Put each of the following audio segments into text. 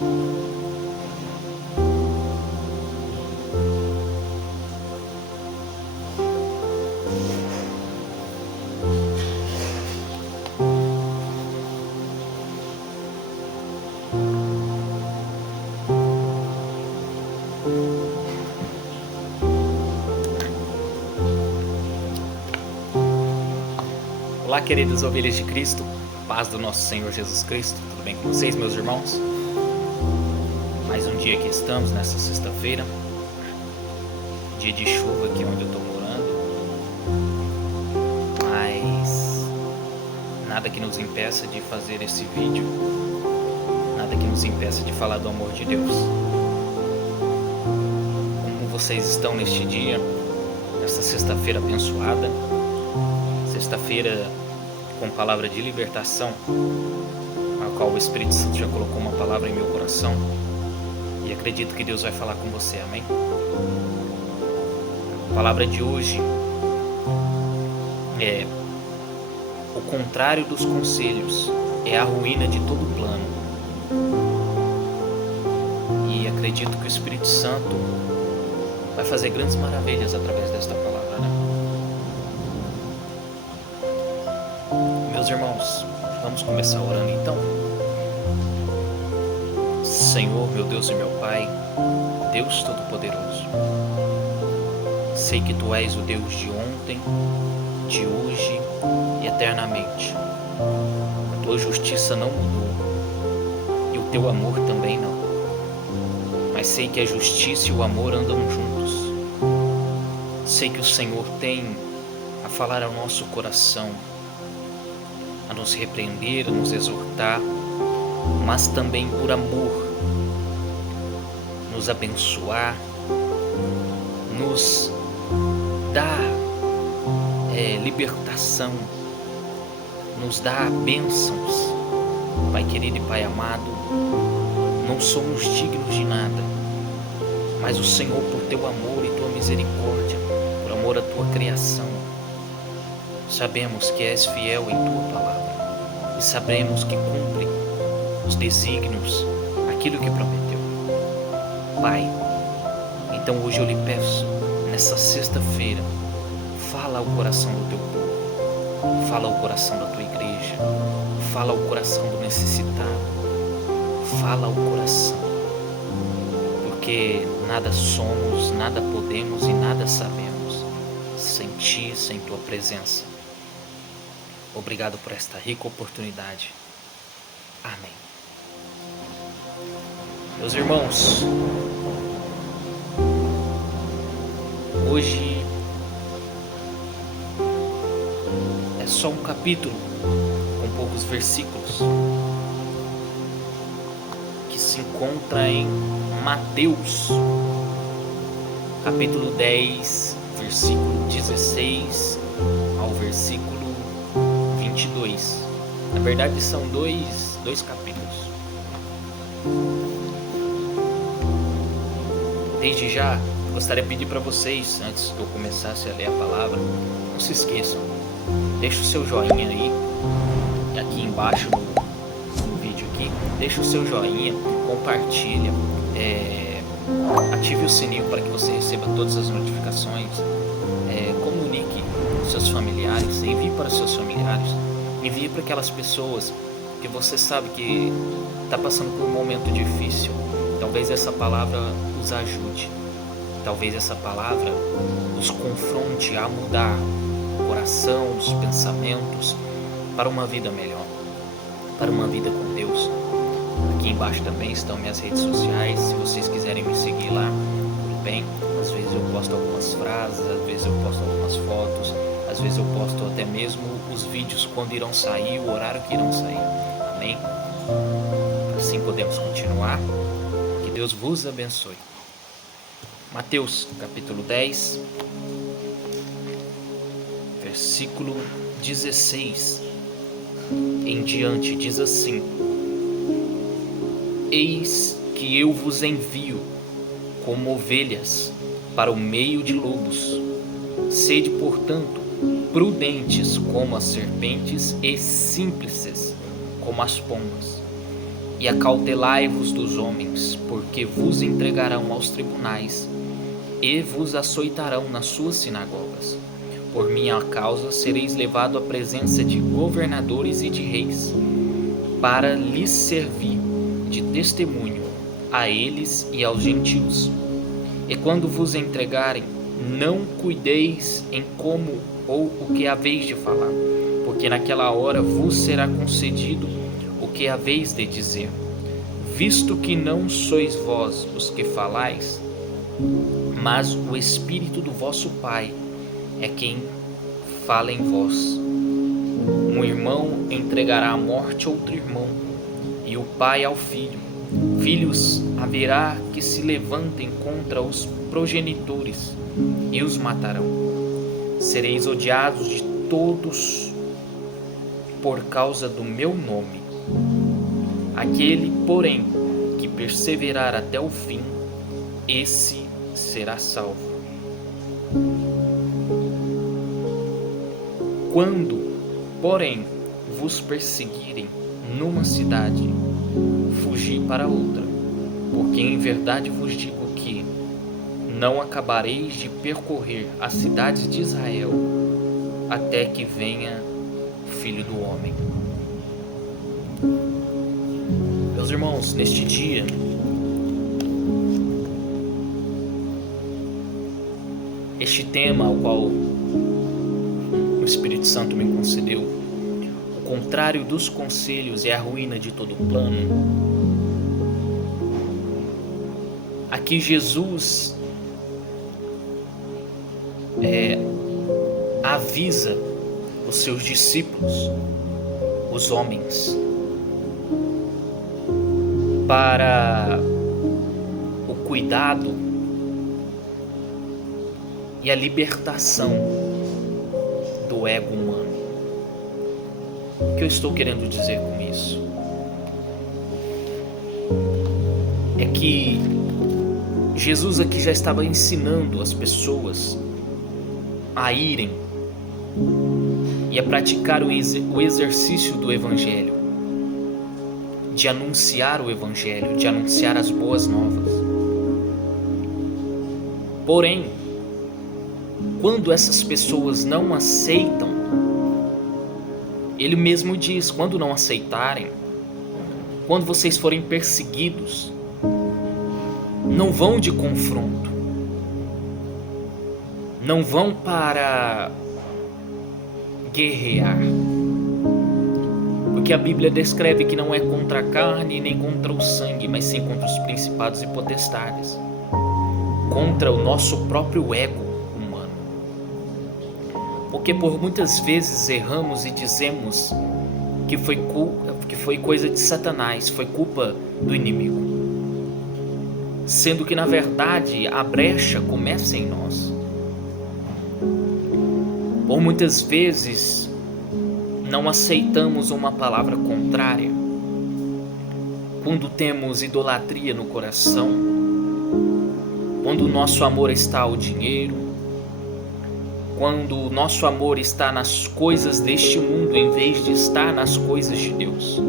Olá, queridas ovelhas de Cristo, paz do nosso Senhor Jesus Cristo, tudo bem com vocês, meus irmãos? Mais um dia que estamos, nessa sexta-feira, dia de chuva aqui onde eu estou morando, mas nada que nos impeça de fazer esse vídeo, nada que nos impeça de falar do amor de Deus. Como vocês estão neste dia, nesta sexta-feira abençoada, sexta-feira com palavra de libertação, a qual o Espírito Santo já colocou uma palavra em meu coração e acredito que Deus vai falar com você, amém? A palavra de hoje é: o contrário dos conselhos é a ruína de todo plano. E acredito que o Espírito Santo vai fazer grandes maravilhas através desta palavra, né? Meus irmãos, vamos começar orando então. Senhor, meu Deus e meu Pai, Deus Todo-Poderoso, sei que Tu és o Deus de ontem, de hoje e eternamente. A Tua justiça não mudou e o Teu amor também não. Mas sei que a justiça e o amor andam juntos. Sei que o Senhor tem a falar ao nosso coração, a nos repreender, a nos exortar, mas também por amor, nos abençoar, nos dar libertação, nos dar bênçãos. Pai querido e Pai amado, não somos dignos de nada, mas o Senhor, por Teu amor e Tua misericórdia, por amor à Tua criação, sabemos que és fiel em Tua palavra e sabemos que cumpre os desígnios, aquilo que prometeu. Pai, então hoje eu lhe peço, nessa sexta-feira, fala ao coração do Teu povo, fala ao coração da Tua igreja, fala ao coração do necessitado, fala ao coração, porque nada somos, nada podemos e nada sabemos sem Ti, sem Tua presença. Obrigado por esta rica oportunidade. Amém. Meus irmãos, hoje é só um capítulo com poucos versículos que se encontra em Mateus, capítulo 10, versículo 16 ao versículo 22. Na verdade são dois capítulos. Desde já, gostaria de pedir para vocês, antes que eu começasse a ler a palavra, não se esqueçam, deixa o seu joinha aí, aqui embaixo no vídeo aqui, deixa o seu joinha, compartilha, ative o sininho para que você receba todas as notificações, comunique com seus familiares, envie para seus familiares, envie para aquelas pessoas que você sabe que está passando por um momento difícil. Talvez essa palavra os ajude, talvez essa palavra os confronte a mudar o coração, os pensamentos para uma vida melhor, para uma vida com Deus. Aqui embaixo também estão minhas redes sociais, se vocês quiserem me seguir lá, tudo bem? Às vezes eu posto algumas frases, às vezes eu posto algumas fotos, às vezes eu posto até mesmo os vídeos quando irão sair, o horário que irão sair, amém? Assim podemos continuar. Que Deus vos abençoe. Mateus capítulo 10, versículo 16 em diante, diz assim: Eis que eu vos envio como ovelhas para o meio de lobos. Sede, portanto, prudentes como as serpentes e simples como as pombas. E acautelai-vos dos homens, porque vos entregarão aos tribunais e vos açoitarão nas suas sinagogas. Por minha causa sereis levado à presença de governadores e de reis, para lhes servir de testemunho a eles e aos gentios. E quando vos entregarem, não cuideis em como ou o que haveis de falar, porque naquela hora vos será concedido o que haveis de dizer, visto que não sois vós os que falais, mas o Espírito do vosso Pai é quem fala em vós. Um irmão entregará à morte outro irmão, e o pai ao filho. Filhos haverá que se levantem contra os progenitores e os matarão. Sereis odiados de todos por causa do meu nome. Aquele, porém, que perseverar até o fim, esse será salvo. Quando, porém, vos perseguirem numa cidade, fugi para outra, porque em verdade vos digo que não acabareis de percorrer as cidades de Israel até que venha o Filho do Homem. Meus irmãos, neste dia, este tema ao qual o Espírito Santo me concedeu, o contrário dos conselhos é a ruína de todo plano. Aqui Jesus avisa os seus discípulos, os homens, para o cuidado e a libertação do ego humano. O que eu estou querendo dizer com isso? É que Jesus aqui já estava ensinando as pessoas a irem e a praticar o exercício do Evangelho, de anunciar o Evangelho, de anunciar as boas novas. Porém, quando essas pessoas não aceitam, ele mesmo diz, quando não aceitarem, quando vocês forem perseguidos, não vão de confronto, não vão para guerrear, porque a Bíblia descreve que não é contra a carne nem contra o sangue, mas sim contra os principados e potestades, contra o nosso próprio ego humano. Porque por muitas vezes erramos e dizemos que foi coisa de Satanás, foi culpa do inimigo, sendo que na verdade a brecha começa em nós. Por muitas vezes não aceitamos uma palavra contrária, quando temos idolatria no coração, quando o nosso amor está ao dinheiro, quando o nosso amor está nas coisas deste mundo em vez de estar nas coisas de Deus,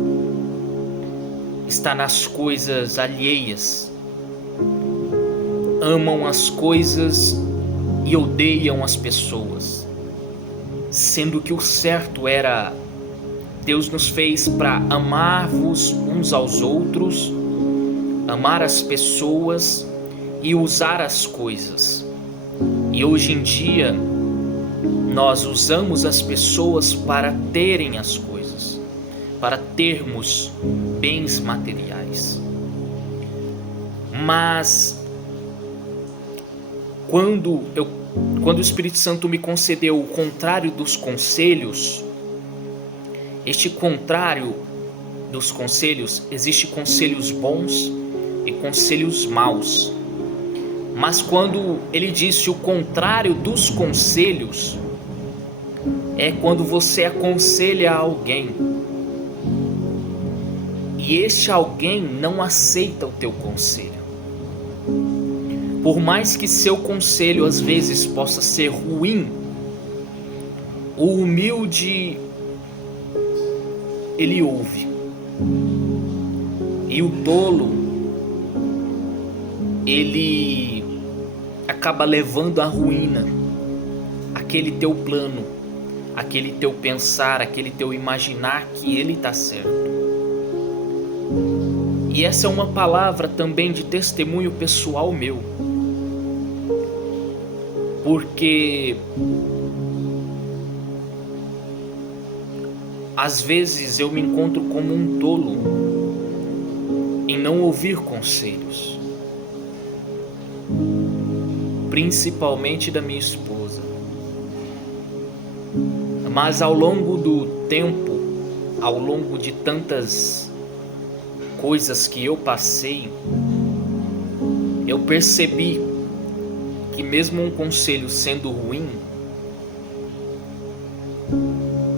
está nas coisas alheias, amam as coisas e odeiam as pessoas, sendo que o certo era, Deus nos fez para amar-vos uns aos outros, amar as pessoas e usar as coisas. E hoje em dia nós usamos as pessoas para terem as coisas, para termos bens materiais. Mas quando o Espírito Santo me concedeu o contrário dos conselhos, este contrário dos conselhos, existe conselhos bons e conselhos maus. Mas quando ele disse o contrário dos conselhos, é quando você aconselha alguém e este alguém não aceita o teu conselho. Por mais que seu conselho às vezes possa ser ruim, o humilde, ele ouve. E o tolo, ele acaba levando à ruína aquele teu plano, aquele teu pensar, aquele teu imaginar que ele está certo. E essa é uma palavra também de testemunho pessoal meu, porque às vezes eu me encontro como um tolo em não ouvir conselhos, principalmente da minha esposa. Mas ao longo do tempo, ao longo de tantas coisas que eu passei, eu percebi que mesmo um conselho sendo ruim,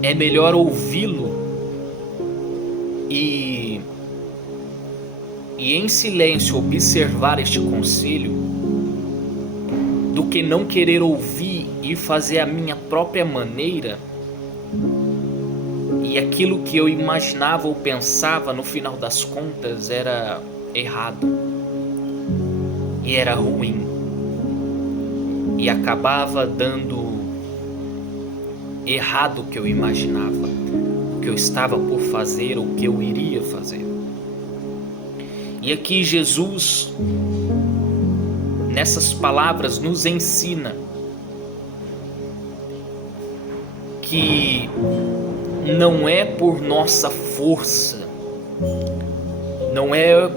é melhor ouvi-lo e em silêncio observar este conselho do que não querer ouvir e fazer a minha própria maneira, e aquilo que eu imaginava ou pensava no final das contas era errado e era ruim e acabava dando errado o que eu imaginava, o que eu estava por fazer, o que eu iria fazer. E aqui Jesus, nessas palavras, nos ensina que não é por nossa força, não é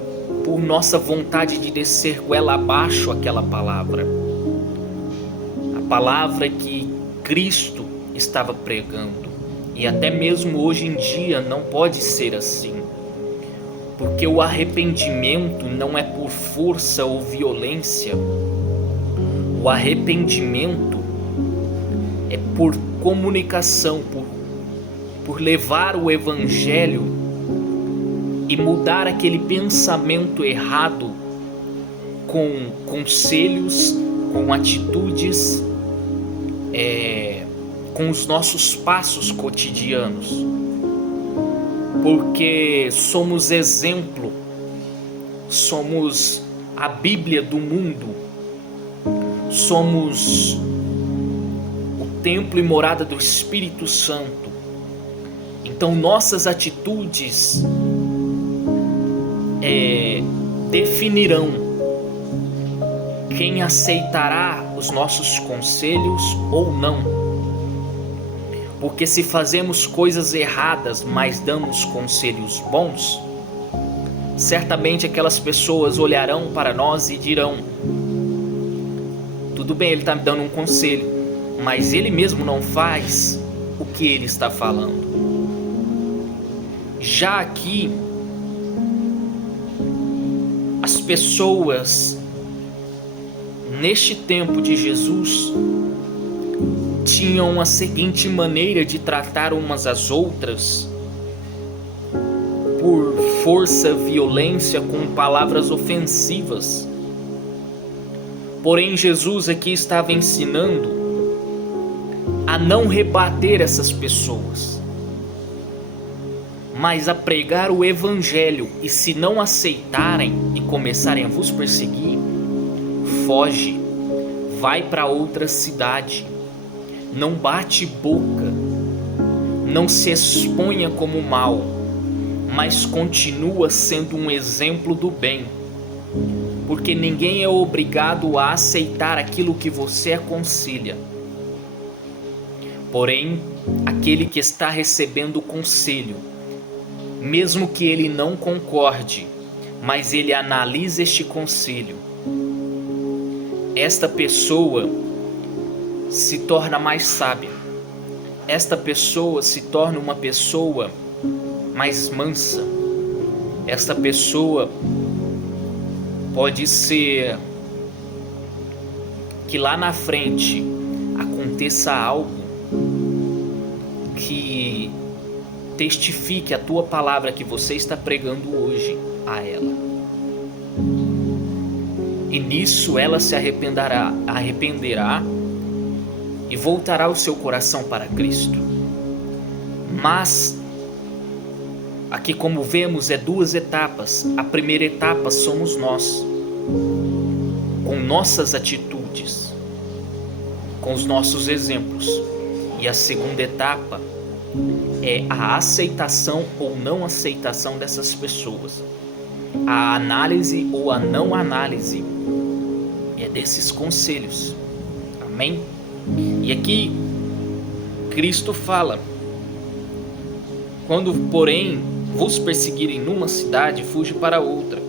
por nossa vontade de descer goela abaixo aquela palavra, a palavra que Cristo estava pregando. E até mesmo hoje em dia não pode ser assim, porque o arrependimento não é por força ou violência. O arrependimento é por comunicação, por levar o evangelho e mudar aquele pensamento errado com conselhos, com atitudes, com os nossos passos cotidianos, porque somos exemplo, somos a Bíblia do mundo, somos o templo e morada do Espírito Santo. Então nossas atitudes definirão quem aceitará os nossos conselhos ou não. Porque se fazemos coisas erradas, mas damos conselhos bons, certamente aquelas pessoas olharão para nós e dirão: tudo bem, ele está me dando um conselho, mas ele mesmo não faz o que ele está falando. Já aqui, as pessoas neste tempo de Jesus tinham a seguinte maneira de tratar umas às outras, por força, violência, com palavras ofensivas. Porém, Jesus aqui estava ensinando a não rebater essas pessoas, mas a pregar o evangelho, e se não aceitarem e começarem a vos perseguir, foge, vai para outra cidade. Não bate boca, não se exponha como mal, mas continua sendo um exemplo do bem, porque ninguém é obrigado a aceitar aquilo que você aconselha. Porém, aquele que está recebendo o conselho, mesmo que ele não concorde, mas ele analisa este conselho, esta pessoa se torna mais sábia. Esta pessoa se torna uma pessoa mais mansa. Esta pessoa pode ser que lá na frente aconteça algo que testifique a tua palavra que você está pregando hoje a ela. E nisso ela se arrependerá e voltará o seu coração para Cristo. Mas Aqui, como vemos, é duas etapas. A primeira etapa somos nós, com nossas atitudes, com os nossos exemplos. E a segunda etapa é a aceitação ou não aceitação dessas pessoas, a análise ou a não análise desses conselhos. Amém? E aqui Cristo fala: quando, porém, vos perseguirem numa cidade, fuge para outra.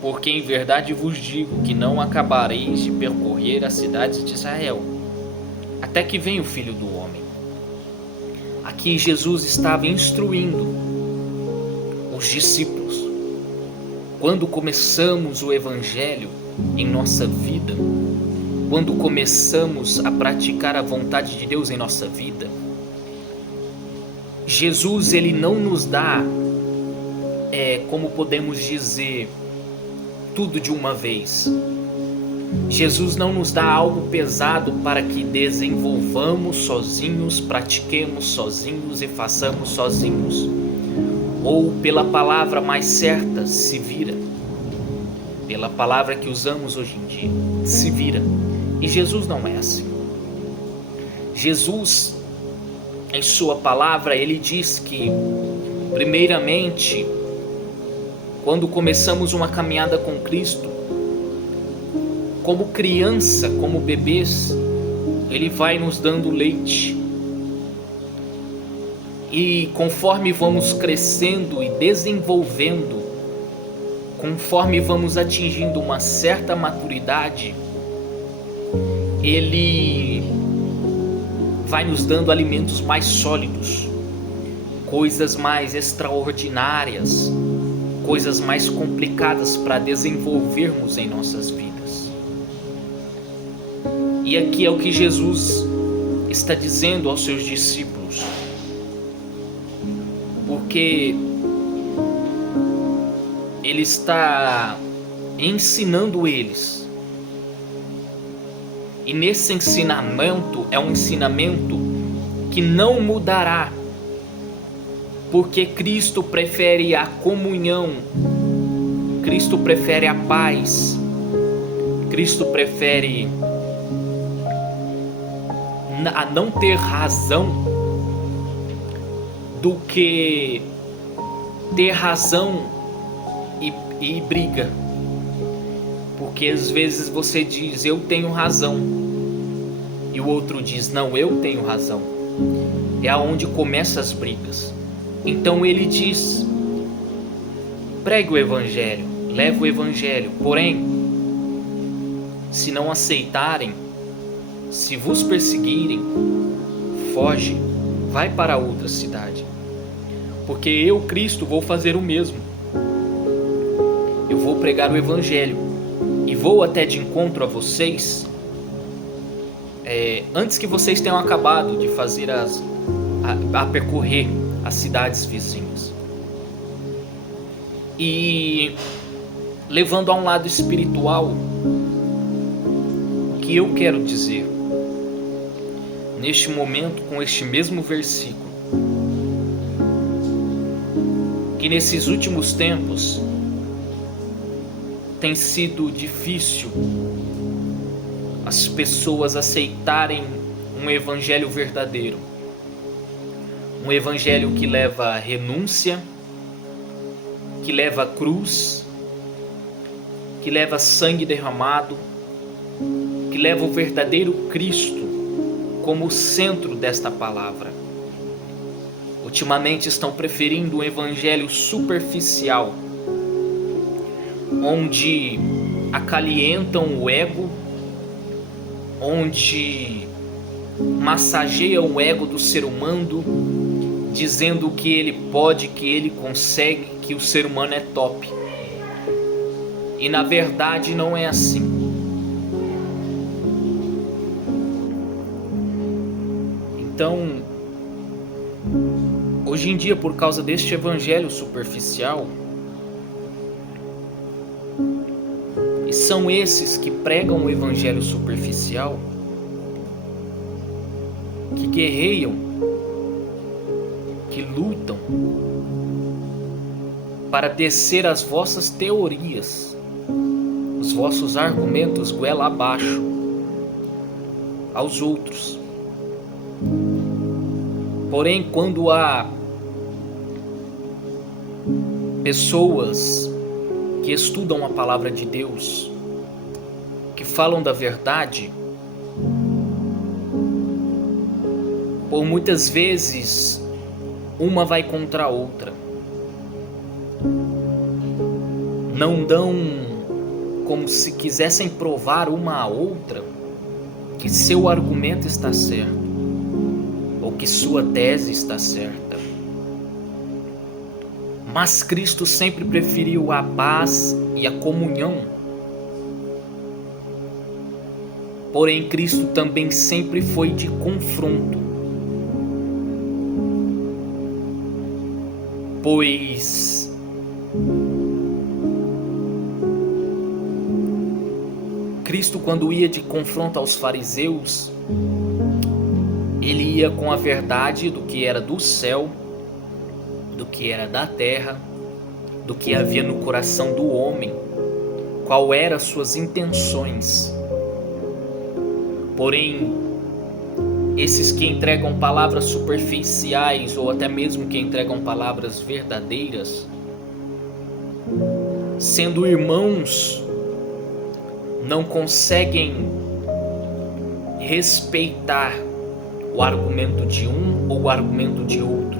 Porque em verdade vos digo que não acabareis de percorrer as cidades de Israel, até que venha o Filho do Homem. Aqui Jesus estava instruindo os discípulos. Quando começamos o Evangelho em nossa vida, quando começamos a praticar a vontade de Deus em nossa vida, Jesus, ele não nos dá, como podemos dizer, tudo de uma vez. Jesus não nos dá algo pesado para que desenvolvamos sozinhos, pratiquemos sozinhos e façamos sozinhos. Ou, pela palavra mais certa, se vira. Pela palavra que usamos hoje em dia, se vira. E Jesus não é assim. Jesus, em sua palavra, ele diz que, primeiramente, quando começamos uma caminhada com Cristo, como criança, como bebês, ele vai nos dando leite. E conforme vamos crescendo e desenvolvendo, conforme vamos atingindo uma certa maturidade, ele vai nos dando alimentos mais sólidos, coisas mais extraordinárias, coisas mais complicadas para desenvolvermos em nossas vidas. E aqui é o que Jesus está dizendo aos seus discípulos, porque ele está ensinando eles, e nesse ensinamento é um ensinamento que não mudará, porque Cristo prefere a comunhão, Cristo prefere a paz, Cristo prefere a não ter razão do que ter razão e briga. Porque às vezes você diz, eu tenho razão, e o outro diz, não, eu tenho razão. É aonde começam as brigas. Então ele diz, pregue o evangelho, leve o evangelho, porém, se não aceitarem, se vos perseguirem, foge, vai para outra cidade. Porque eu, Cristo, vou fazer o mesmo. Eu vou pregar o evangelho e vou até de encontro a vocês, antes que vocês tenham acabado de fazer a percorrer as cidades vizinhas. E levando a um lado espiritual, o que eu quero dizer neste momento com este mesmo versículo, que nesses últimos tempos tem sido difícil as pessoas aceitarem um evangelho verdadeiro, um evangelho que leva renúncia, que leva cruz, que leva sangue derramado, que leva o verdadeiro Cristo como centro desta palavra. Ultimamente estão preferindo um evangelho superficial, onde acalientam o ego, onde massageiam o ego do ser humano, dizendo que ele pode, que ele consegue, que o ser humano é top. E na verdade não é assim. Então, hoje em dia, por causa deste evangelho superficial, e são esses que pregam o evangelho superficial, que guerreiam, que lutam para descer as vossas teorias, os vossos argumentos goela abaixo aos outros. Porém, quando há pessoas que estudam a palavra de Deus, que falam da verdade, por muitas vezes uma vai contra a outra. Não dão como se quisessem provar uma a outra que seu argumento está certo, ou que sua tese está certa. Mas Cristo sempre preferiu a paz e a comunhão. Porém, Cristo também sempre foi de confronto. Pois Cristo, quando ia de confronto aos fariseus, ele ia com a verdade do que era do céu, do que era da terra, do que havia no coração do homem, qual eram as suas intenções. Porém, esses que entregam palavras superficiais ou até mesmo que entregam palavras verdadeiras, sendo irmãos, não conseguem respeitar o argumento de um ou o argumento de outro,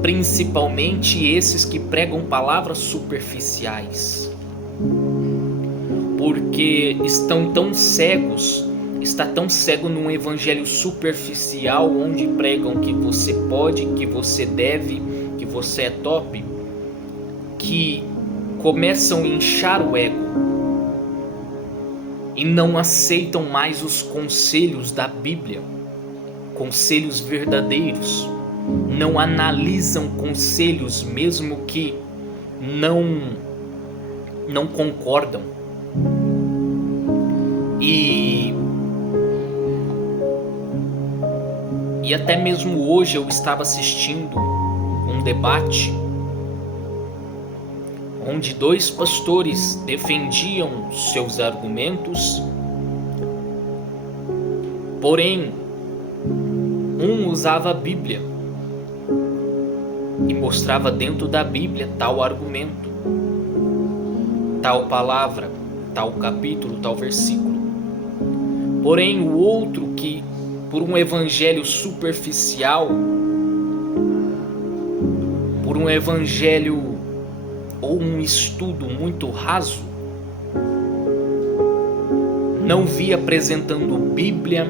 principalmente esses que pregam palavras superficiais, porque estão tão cegos, está tão cego num evangelho superficial onde pregam que você pode, que você deve, que você é top, que começam a inchar o ego e não aceitam mais os conselhos da Bíblia, conselhos verdadeiros, não analisam conselhos mesmo que não concordam. E até mesmo hoje eu estava assistindo um debate onde dois pastores defendiam seus argumentos, porém um usava a Bíblia e mostrava dentro da Bíblia tal argumento, tal palavra, tal capítulo, tal versículo. Porém o outro, que por um evangelho superficial, por um evangelho ou um estudo muito raso, não vi apresentando Bíblia,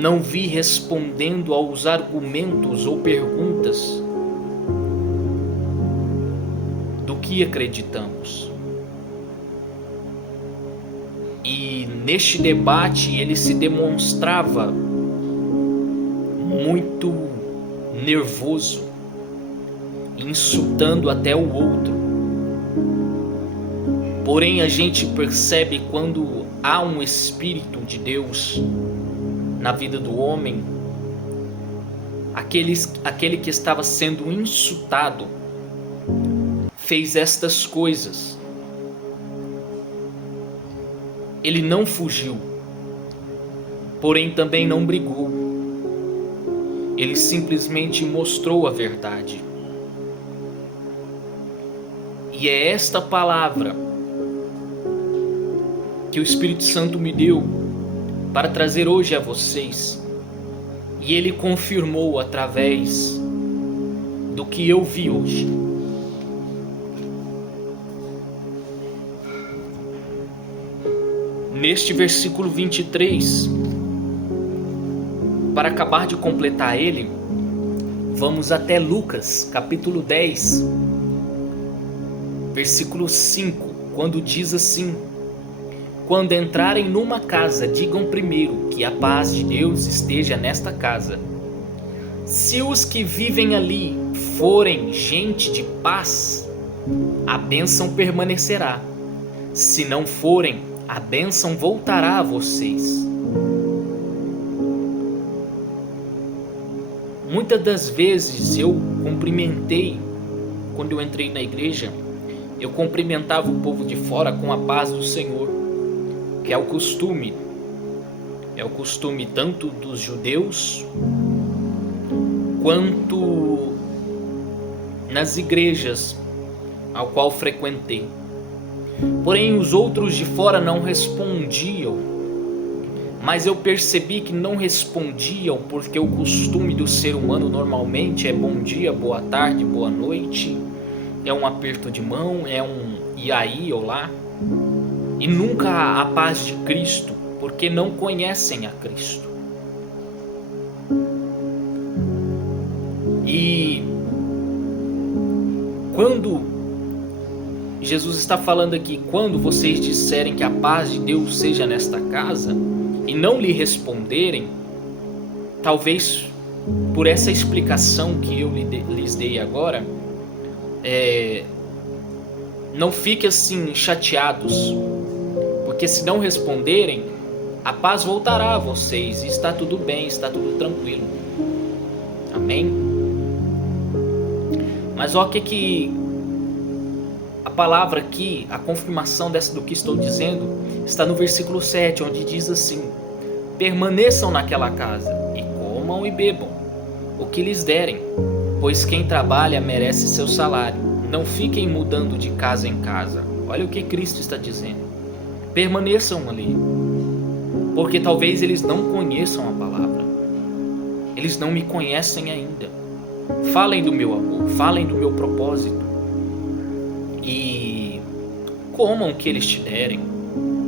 não vi respondendo aos argumentos ou perguntas do que acreditamos. E neste debate ele se demonstrava muito nervoso, insultando até o outro. Porém, a gente percebe quando há um Espírito de Deus na vida do homem, aquele que estava sendo insultado fez estas coisas. Ele não fugiu, porém também não brigou. Ele simplesmente mostrou a verdade. E é esta palavra que o Espírito Santo me deu para trazer hoje a vocês. E ele confirmou através do que eu vi hoje. Neste versículo 23, para acabar de completar ele, vamos até Lucas, capítulo 10, versículo 5, quando diz assim: quando entrarem numa casa, digam primeiro que a paz de Deus esteja nesta casa. Se os que vivem ali forem gente de paz, a bênção permanecerá. Se não forem, a bênção voltará a vocês. Muitas das vezes eu cumprimentei, quando eu entrei na igreja, eu cumprimentava o povo de fora com a paz do Senhor, que é o costume tanto dos judeus quanto nas igrejas ao qual frequentei. Porém, os outros de fora não respondiam, mas eu percebi que não respondiam porque o costume do ser humano normalmente é bom dia, boa tarde, boa noite, é um aperto de mão, é um e aí, olá, e nunca a paz de Cristo, porque não conhecem a Cristo. E quando Jesus está falando aqui, quando vocês disserem que a paz de Deus seja nesta casa e não lhe responderem, talvez por essa explicação que eu lhes dei agora, não fiquem assim chateados, porque se não responderem, a paz voltará a vocês e está tudo bem, está tudo tranquilo. Amém? Mas olha que a palavra aqui, a confirmação do que estou dizendo, está no versículo 7, onde diz assim: permaneçam naquela casa e comam e bebam o que lhes derem, pois quem trabalha merece seu salário. Não fiquem mudando de casa em casa. Olha o que Cristo está dizendo. Permaneçam ali, porque talvez eles não conheçam a palavra. Eles não me conhecem ainda. Falem do meu amor, falem do meu propósito e comam o que eles te derem.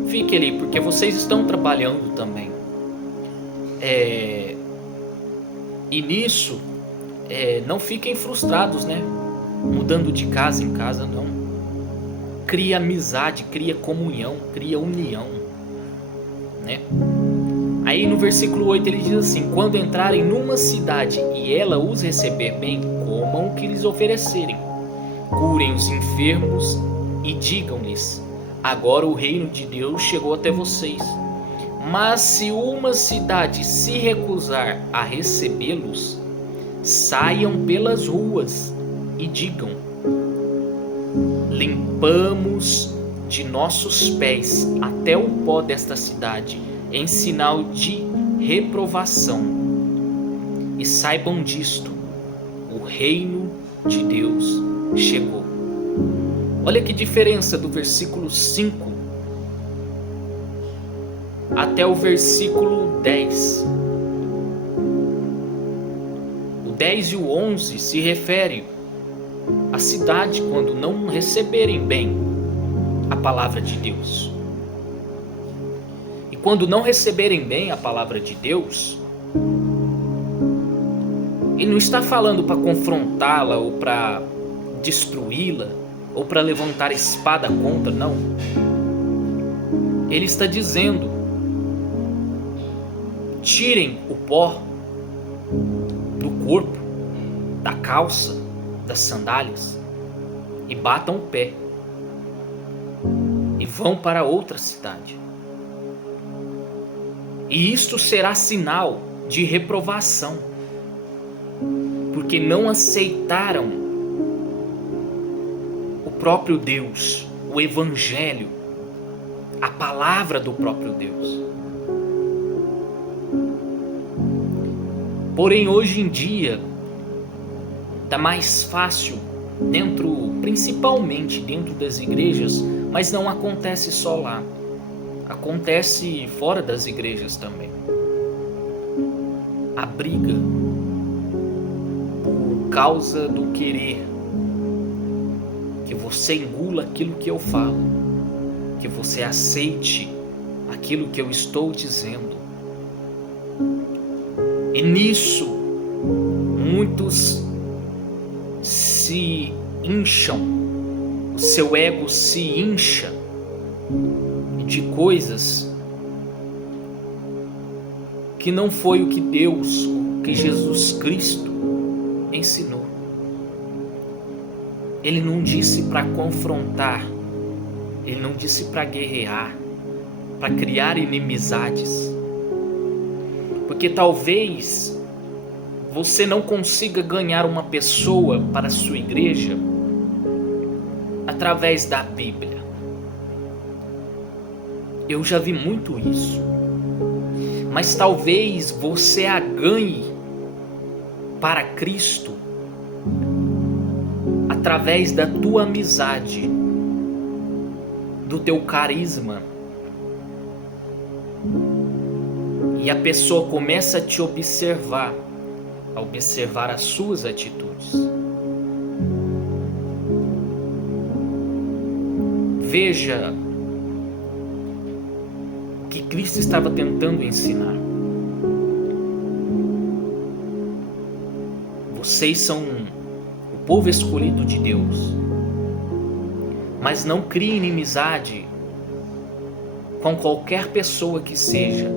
Fique ali, porque vocês estão trabalhando também. E nisso, não fiquem frustrados, né? Mudando de casa em casa, não. Cria amizade, cria comunhão, cria união, né? Aí no versículo 8 ele diz assim: quando entrarem numa cidade e ela os receber bem, comam o que lhes oferecerem, curem os enfermos e digam-lhes: agora o reino de Deus chegou até vocês. Mas se uma cidade se recusar a recebê-los, saiam pelas ruas e digam: limpamos de nossos pés até o pó desta cidade, em sinal de reprovação. E saibam disto: o reino de Deus chegou. Olha que diferença do versículo 5 até o versículo 10. O 10 e o 11 se refere à cidade quando não receberem bem a palavra de Deus. E quando não receberem bem a palavra de Deus, ele não está falando para confrontá-la ou para destruí-la ou para levantar espada contra, não. Ele está dizendo: tirem o pó do corpo, da calça, das sandálias e batam o pé e vão para outra cidade. E isto será sinal de reprovação, porque não aceitaram o próprio Deus, o Evangelho, a palavra do próprio Deus. Porém, hoje em dia, está mais fácil, principalmente dentro das igrejas, mas não acontece só lá. Acontece fora das igrejas também. A briga por causa do querer que você engula aquilo que eu falo, que você aceite aquilo que eu estou dizendo. E nisso, muitos se incham, o seu ego se incha de coisas que não foi o que Deus, o que Jesus Cristo ensinou. Ele não disse para confrontar, ele não disse para guerrear, para criar inimizades. Porque talvez você não consiga ganhar uma pessoa para a sua igreja através da Bíblia. Eu já vi muito isso. Mas talvez você a ganhe para Cristo através da tua amizade, do teu carisma. E a pessoa começa a te observar, a observar as suas atitudes. Veja o que Cristo estava tentando ensinar. Vocês são o povo escolhido de Deus, mas não crie inimizade com qualquer pessoa que seja,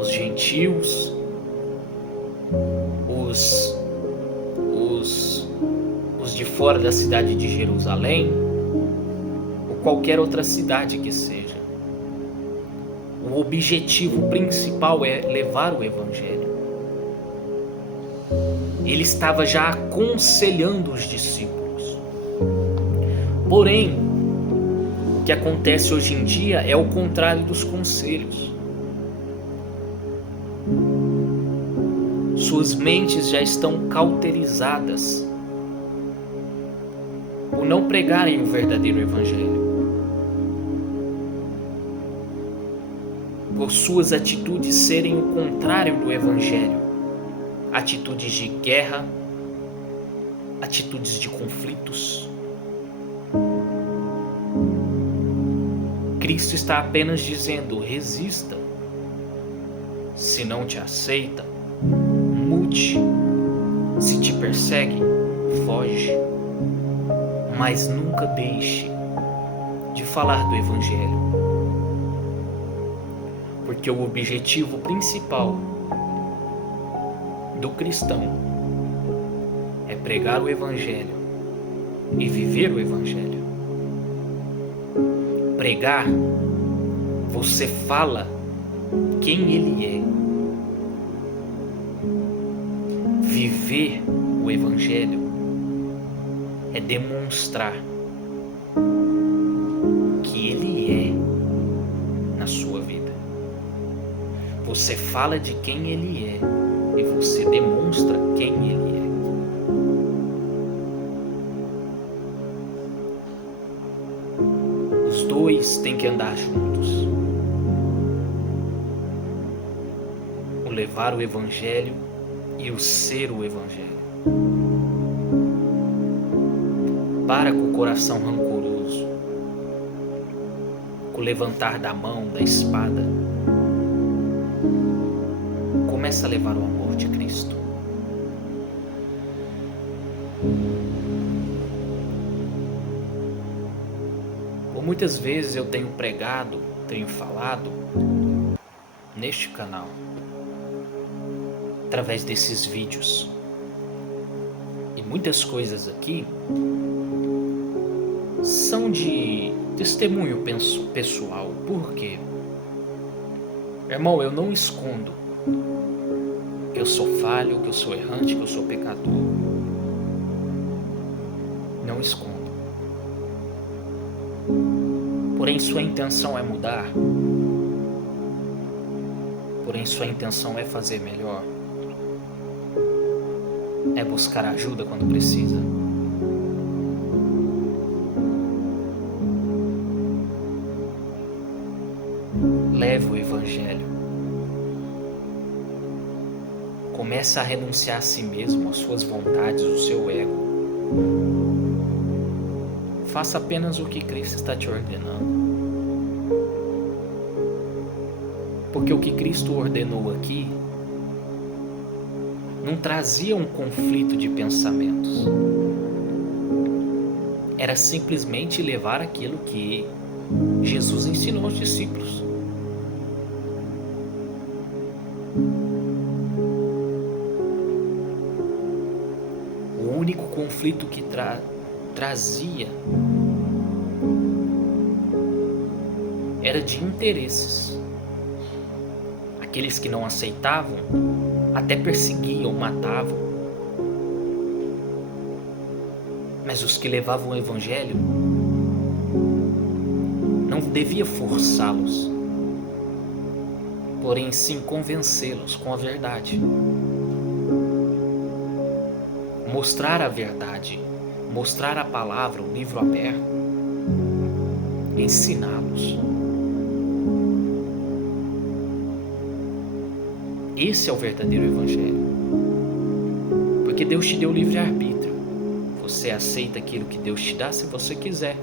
os gentios, os de fora da cidade de Jerusalém, ou qualquer outra cidade que seja. O objetivo principal é levar o Evangelho. Ele estava já aconselhando os discípulos. Porém, o que acontece hoje em dia é o contrário dos conselhos. Suas mentes já estão cauterizadas por não pregarem o verdadeiro Evangelho, por suas atitudes serem o contrário do Evangelho, atitudes de guerra, atitudes de conflitos. Cristo está apenas dizendo: resista. Se não te aceita, mude. Se te persegue, foge. Mas nunca deixe de falar do Evangelho. Porque o objetivo principal do cristão é pregar o Evangelho e viver o Evangelho. Pregar, você fala quem Ele é. Viver o Evangelho é demonstrar que Ele é na sua vida. Você fala de quem Ele é e você demonstra quem Ele é. Os dois têm que andar juntos. O levar o Evangelho e o ser o Evangelho. Para com o coração rancoroso, com o levantar da mão, da espada. Começa a levar o amor de Cristo. Por muitas vezes eu tenho pregado, tenho falado neste canal, através desses vídeos. E muitas coisas aqui são de testemunho pessoal. Por quê? Irmão, eu não escondo que eu sou falho, que eu sou errante, que eu sou pecador. Não escondo. Porém, sua intenção é mudar. Porém, sua intenção é fazer melhor. É buscar ajuda quando precisa. Leve o Evangelho. Comece a renunciar a si mesmo, às suas vontades, ao seu ego. Faça apenas o que Cristo está te ordenando. Porque o que Cristo ordenou aqui não trazia um conflito de pensamentos. Era simplesmente levar aquilo que Jesus ensinou aos discípulos. O único conflito que trazia era de interesses. Aqueles que não aceitavam até perseguiam, matavam. Mas os que levavam o evangelho não devia forçá-los, porém sim convencê-los com a verdade. Mostrar a verdade, mostrar a palavra, o livro aberto, ensiná-los. Esse é o verdadeiro evangelho. Porque Deus te deu livre-arbítrio. Você aceita aquilo que Deus te dá se você quiser.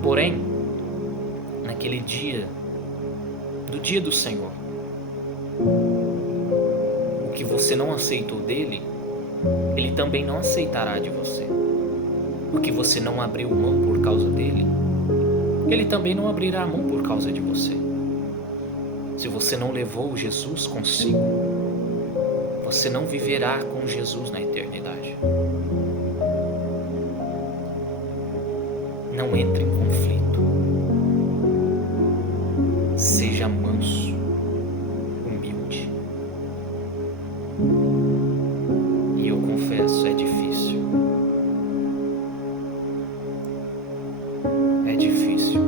Porém, naquele dia, do dia do Senhor, o que você não aceitou dele, ele também não aceitará de você. O que você não abriu mão por causa dele, ele também não abrirá a mão por causa de você. Se você não levou Jesus consigo, você não viverá com Jesus na eternidade. Não entre em conflito. Seja manso, humilde. E eu confesso, é difícil. É difícil.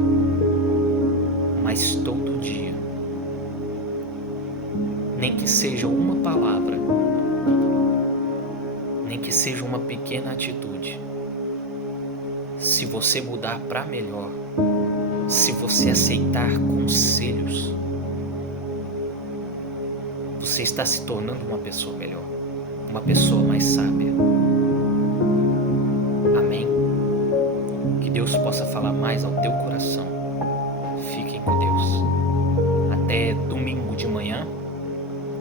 Mas todo dia, nem que seja uma palavra, nem que seja uma pequena atitude, se você mudar para melhor, se você aceitar conselhos, você está se tornando uma pessoa melhor, uma pessoa mais sábia. Amém? Que Deus possa falar mais ao teu coração. Fiquem com Deus. Até domingo de manhã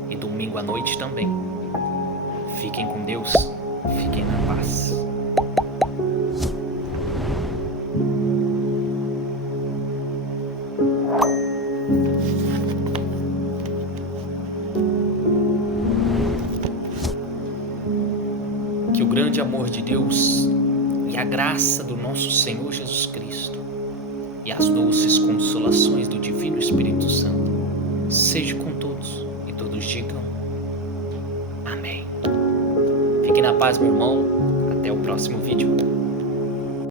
e domingo à noite também. Fiquem com Deus. Fiquem na paz. Que o grande amor de Deus e a graça do nosso Senhor Jesus Cristo e as doces consolações do Divino Espírito Santo seja com todos e todos digam amém. Fique na paz, meu irmão. Até o próximo vídeo.